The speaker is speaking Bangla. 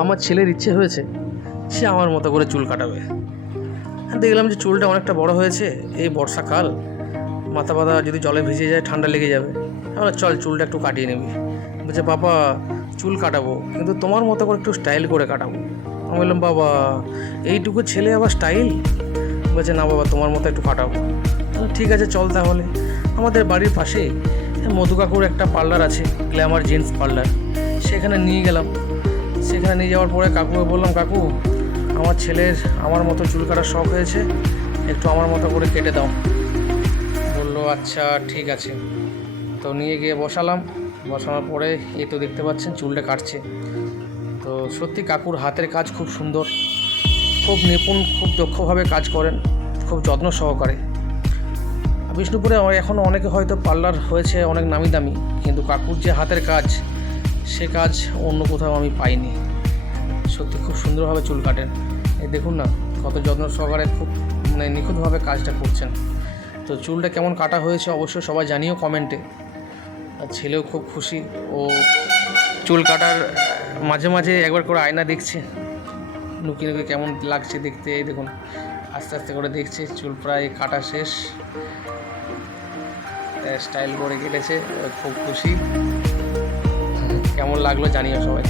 আমার ছেলের ইচ্ছে হয়েছে সে আমার মতো করে চুল কাটাবে। দেখলাম যে চুলটা অনেকটা বড় হয়েছে, এই বর্ষাকাল, মাথা ব্যথা যদি জলে ভিজে যায় ঠান্ডা লেগে যাবে। আমরা চল চুলটা একটু কাটিয়ে নিবি। বলছে বাবা চুল কাটাবো কিন্তু তোমার মতো করে একটু স্টাইল করে কাটাবো। আমি বললাম বাবা এইটুকু ছেলে আবার স্টাইল? বলছে না বাবা তোমার মতো একটু কাটাবো। ঠিক আছে চল তাহলে। আমাদের বাড়ির পাশেই মধু কাকুর একটা পার্লার আছে, গ্ল্যামার জেন্টস পার্লার, সেখানে নিয়ে গেলাম। সেখানে নিয়ে যাওয়ার পরে কাকুকে বললাম কাকু আমার ছেলের আমার মতো চুল কাটার শখ হয়েছে, একটু আমার মতো করে কেটে দাও। বললো আচ্ছা ঠিক আছে। তো নিয়ে গিয়ে বসানোর পরে এই তো দেখতে পাচ্ছেন চুলটা কাটছে। তো সত্যি কাকুর হাতের কাজ খুব সুন্দর, খুব নিপুণ, খুব দক্ষভাবে কাজ করেন, খুব যত্ন সহকারে। বিষ্ণুপুরে এখনও অনেকে হয়তো পার্লার হয়েছে অনেক নামি দামি, কিন্তু কাকুর যে হাতের কাজ সে কাজ অন্য কোথাও আমি পাইনি। সত্যি খুব সুন্দরভাবে চুল কাটেন। এই দেখুন না কত যত্ন সহকারে, খুব নিখুঁতভাবে কাজটা করছেন। তো চুলটা কেমন কাটা হয়েছে অবশ্যই সবাই জানিও কমেন্টে। আর ছেলেও খুব খুশি, ও চুল কাটার মাঝে মাঝে একবার করে আয়না দেখছে, লুকিয়ে লুকিয়ে কেমন লাগছে দেখতে। এই দেখুন আস্তে আস্তে করে দেখছে, চুল প্রায় কাটা শেষ, স্টাইল করে কেটেছে, খুব খুশি। কেমন লাগলো জানিও সবাই।